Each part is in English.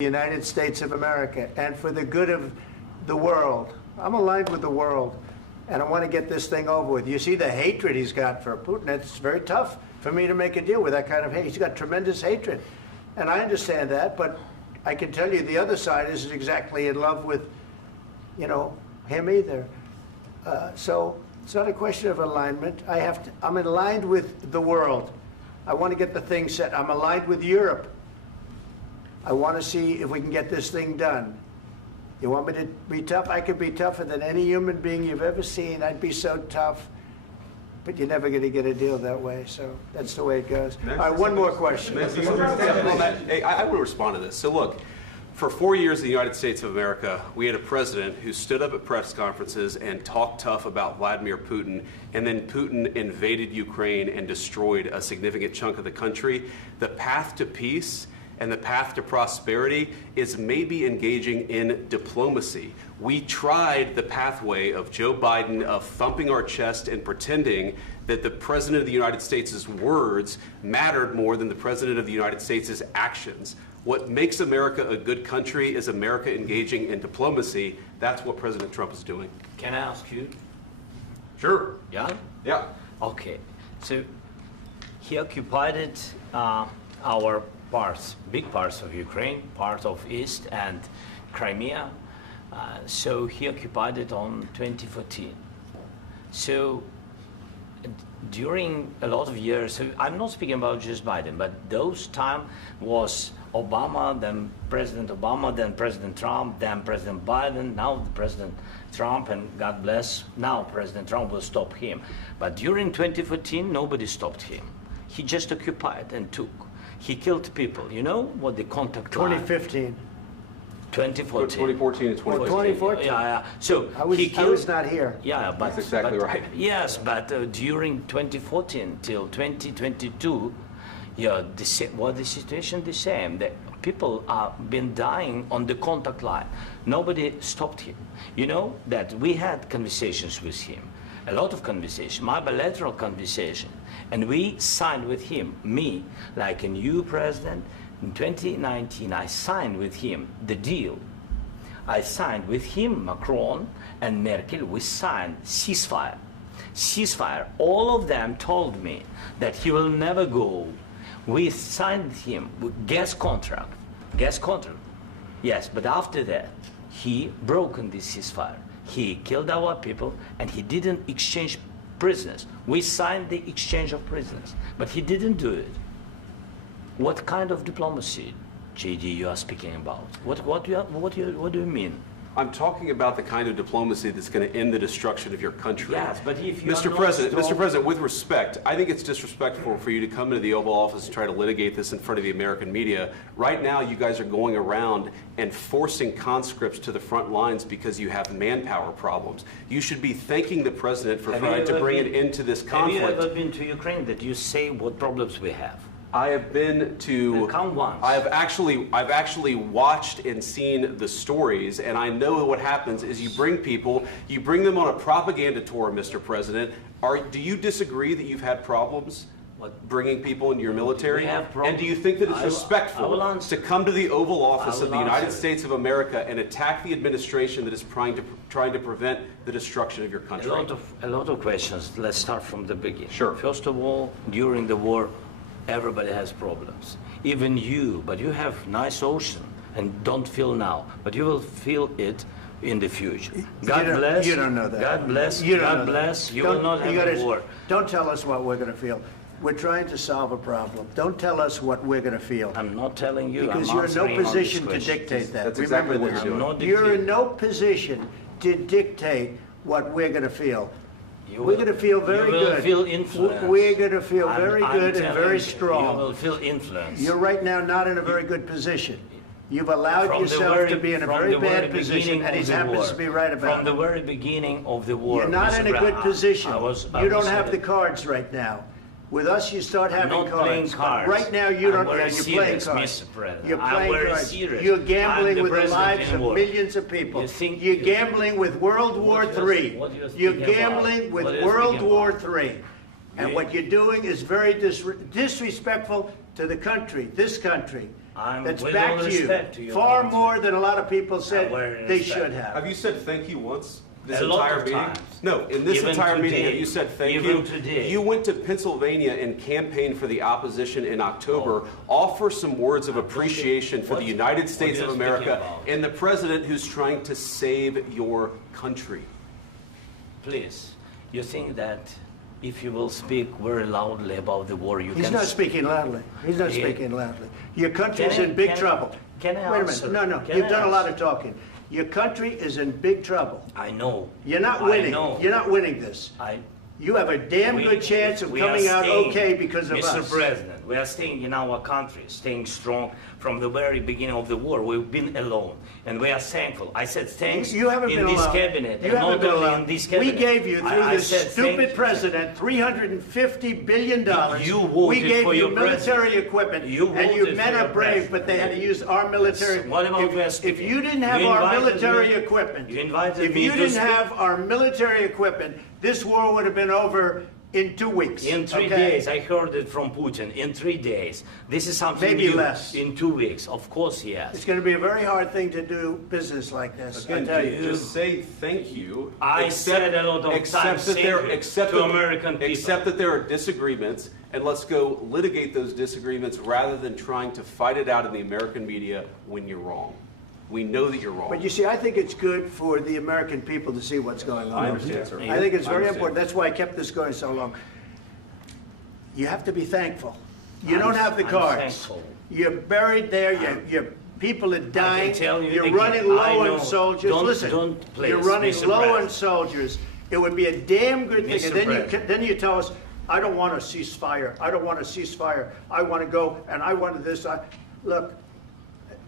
the United States of America and for the good of the world. I'm aligned with the world, and I want to get this thing over with. You see the hatred he's got for Putin. It's very tough for me to make a deal with that kind of hate. He's got tremendous hatred, and I understand that, but I can tell you the other side isn't exactly in love with, you know, him either. So it's not a question of alignment. I'm aligned with the world. I want to get the thing set. I'm aligned with Europe. I want to see if we can get this thing done. You want me to be tough? I could be tougher than any human being you've ever seen. I'd be so tough. But you're never going to get a deal that way. So that's the way it goes. All right, one more question. Hey, I will respond to this. So look, for 4 years in the United States of America, we had a president who stood up at press conferences and talked tough about Vladimir Putin, and then Putin invaded Ukraine and destroyed a significant chunk of the country. The path to peace and the path to prosperity is maybe engaging in diplomacy. We tried the pathway of Joe Biden of thumping our chest and pretending that the President of the United States' words mattered more than the President of the United States' actions. What makes America a good country is America engaging in diplomacy. That's what President Trump is doing. Can I ask you? Sure. Yeah? Yeah. Okay. So he occupied our parts, big parts of Ukraine, part of East and Crimea. So he occupied it on 2014. So during a lot of years, so I'm not speaking about just Biden, but those time was Obama, then President Obama, then President Trump, then President Biden, now President Trump, and God bless, now President Trump will stop him. But during 2014, nobody stopped him. He just occupied and took. He killed people. You know what the contact line? 2015. 2014. 2014 and 2015. 2014. Yeah. So I was not here. Yeah, but that's exactly right. Yes, but during 2014 till 2022, yeah, the situation the same. The people are been dying on the contact line. Nobody stopped him. You know that we had conversations with him, a lot of conversation, my bilateral conversation, and we signed with him, me, like a new president. In 2019, I signed with him the deal. I signed with him, Macron and Merkel, we signed ceasefire. Ceasefire. All of them told me that he will never go. We signed with him with gas contract. Gas contract. Yes, but after that, he broken this ceasefire. He killed our people and he didn't exchange prisoners. We signed the exchange of prisoners, but he didn't do it. What kind of diplomacy, JD, you are speaking about? What do you mean? I'm talking about the kind of diplomacy that's going to end the destruction of your country. Yes, but if you Mr. President, with respect, I think it's disrespectful for you to come into the Oval Office and try to litigate this in front of the American media. Right now, you guys are going around and forcing conscripts to the front lines because you have manpower problems. You should be thanking the President for trying to bring an end to this conflict. Have you ever been to Ukraine that you say what problems we have? I have been to. Count once. I've actually watched and seen the stories, and I know what happens is you bring them on a propaganda tour, Mr. President. Do you disagree that you've had problems bringing people into your military? And do you think that it's respectful to come to the Oval Office of the United States of America and attack the administration that is trying to prevent the destruction of your country? A lot of questions. Let's start from the beginning. Sure. First of all, during the war, everybody has problems, even you, but you have nice ocean and don't feel now, but you will feel it in the future. God bless. You don't know that. God bless. You God bless. You will not have a war. Don't tell us what we're going to feel. We're trying to solve a problem. Don't tell us what we're going to feel. I'm not telling you. Because you're in no position to dictate that. That's exactly what you're doing. You're in no position to dictate what we're going to feel. We're going to feel very good. You will feel influence. We're going to feel very good and very strong. You will feel influence. You're right now not in a very good position. You've allowed yourself to be in a very bad position, and he happens to be right about it. From the very beginning of the war. You're not in a good position. You don't have the cards right now. With us, you start having cards. I'm not playing cards. Right now, you don't. You're playing cards. Mr. President. You're playing cards. Serious. You're gambling with the lives of millions of people. You're gambling with World War III. You're gambling with World War III. And what you're doing is very disrespectful to the country, this country, I'm that's with back all to you respect to your far country. more than a lot of people said very they respect. should have. Have you said thank you once? This A lot entire of meeting? times. No, in this Even entire meeting, today. have you said thank Even you? today. You went to Pennsylvania and campaigned for the opposition in October. Offer some words of appreciation for the United States you're of speaking America about. and the president who's trying to save your country. Please, you think that if you will speak very loudly about the war, you He's can... not speaking loudly. He's not Yeah. speaking loudly. Your country's Can I- in big can- trouble. can I Wait a answer? minute. No, Can you've I done a lot answer? of talking. Your country is in big trouble. I know. You're not I winning. know. You're not winning this. You have a damn good chance of we are coming out staying, okay because of Mr. us. President, we are staying in our country, staying strong from the very beginning of the war. We've been alone, and we are thankful. I said thanks You haven't in been this alone. cabinet, You and haven't not been only alone. in this We cabinet. gave you, through I this said thank stupid you. president, $350 billion. You voted We gave for you your military president. equipment, You and you voted men for are your brave, president. but they had to use our military. What about we are If speaking? you didn't have You our invited military me- equipment, you invited if me you to didn't speak- have our military equipment, this war would have been over in 2 weeks. In 3 okay? days, I heard it from Putin. In 3 days, this is something Maybe new. less. In 2 weeks, of course, yes. It's going to be a very hard thing to do business like this. I Again, tell you. just say thank you. I said a lot of accept times that thank there, you accept to that- American people. Accept that there are disagreements, and let's go litigate those disagreements rather than trying to fight it out in the American media when you're wrong. We know that you're wrong. But you see, I think it's good for the American people to see what's going on. I understand, sir. I think it's I very understand. important. That's why I kept this going so long. You have to be thankful. You don't have the I'm cards. thankful. You're buried there. Your people are dying. tell you You're again, running I low know. on soldiers. Don't- Listen, don't, please, you're running Mr. low on President. soldiers. It would be a damn good thing. Mr. And then President. you tell us, I don't want a ceasefire. I don't want a ceasefire. I want to go and I want this. Look,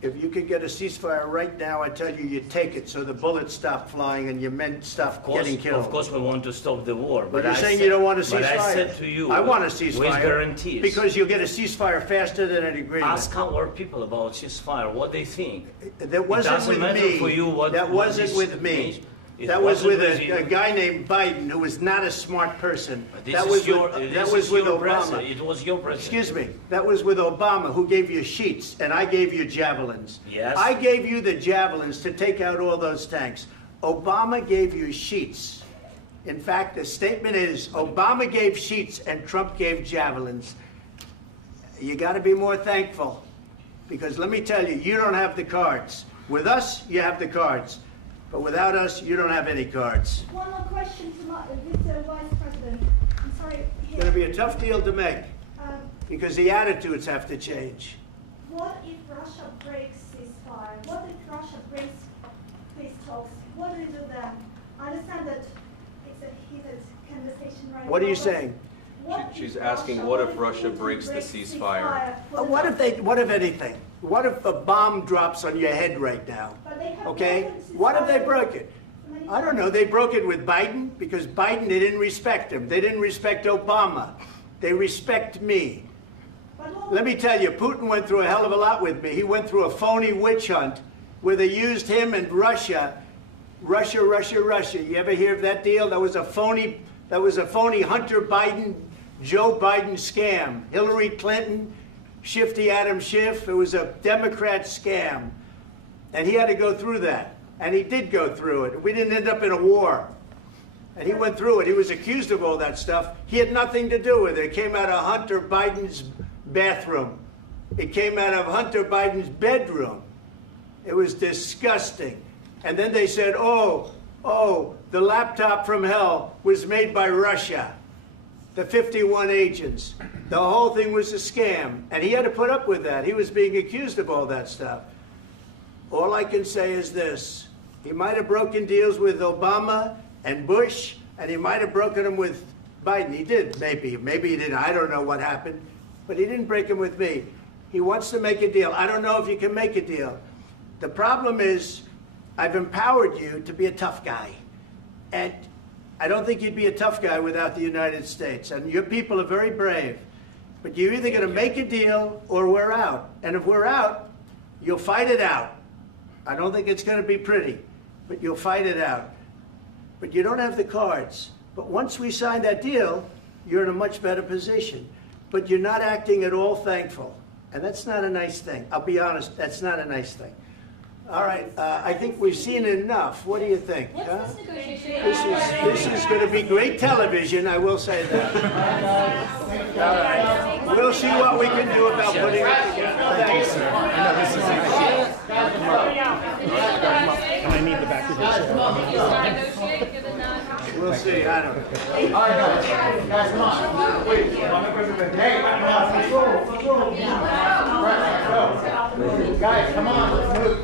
if you could get a ceasefire right now, I tell you, you'd take it so the bullets stop flying and your men stop getting killed. Of course, we want to stop the war. But you're I saying said- you don't want a ceasefire. But I said to you, I want a with ceasefire. guarantees. Because you'll get a ceasefire faster than an agreement. Ask our people about ceasefire, what they think. That wasn't doesn't with matter me. for you what- That what wasn't this with me. means. It That was wasn't with with you. a guy named Biden who was not a smart person. This That is was your, with, this that was is with your Obama. president. It was your president. Excuse me. That was with Obama, who gave you sheets, and I gave you javelins. Yes. I gave you the javelins to take out all those tanks. Obama gave you sheets. In fact, the statement is Obama gave sheets and Trump gave javelins. You got to be more thankful, because let me tell you, you don't have the cards. With us, you have the cards. But without us, you don't have any cards. One more question to Mr. Vice President. I'm sorry. It's going to be a tough deal to make, Um, because the attitudes have to change. what if Russia breaks ceasefire? What if Russia breaks peace talks? What do we do then? I understand that it's a heated conversation right now. What are you but saying? what She's if asking, what if if Russia Putin breaks the ceasefire? for the What if anything? What if a bomb drops on your head right now? But they have Okay? broken ceasefire What if they broke it? many I don't know. They broke it with Biden because Biden, they didn't respect him. They didn't respect Obama. They respect me. But what- Let me tell you, Putin went through a hell of a lot with me. He went through a phony witch hunt where they used him and Russia. Russia. You ever hear of that deal? That was a phony Hunter Biden, Joe Biden scam. Hillary Clinton, Shifty Adam Schiff. It was a Democrat scam. And he had to go through that. And he did go through it. We didn't end up in a war. And he went through it. He was accused of all that stuff. He had nothing to do with it. It came out of Hunter Biden's bathroom. It came out of Hunter Biden's bedroom. It was disgusting. And then they said, oh, the laptop from hell was made by Russia. The 51 agents. The whole thing was a scam. And he had to put up with that. He was being accused of all that stuff. All I can say is this. He might have broken deals with Obama and Bush, and he might have broken them with Biden. He did, maybe. Maybe he didn't. I don't know what happened. But he didn't break them with me. He wants to make a deal. I don't know if you can make a deal. The problem is, I've empowered you to be a tough guy. And I don't think you'd be a tough guy without the United States. And your people are very brave. But you're either going to make a deal or we're out. And if we're out, you'll fight it out. I don't think it's going to be pretty, but you'll fight it out. But you don't have the cards. But once we sign that deal, you're in a much better position. but you're not acting at all thankful. And that's not a nice thing. I'll be honest, that's not a nice thing. All right, I think we've seen enough. What do you think? Huh? This is going to be great television, I will say that. All right. We'll see what we can do about putting it together. Thank you, sir. I know this is Can I need the back of your chair? We'll see, I don't know. All right, guys, come on. Wait, hey, come on. Guys, come on, let's move.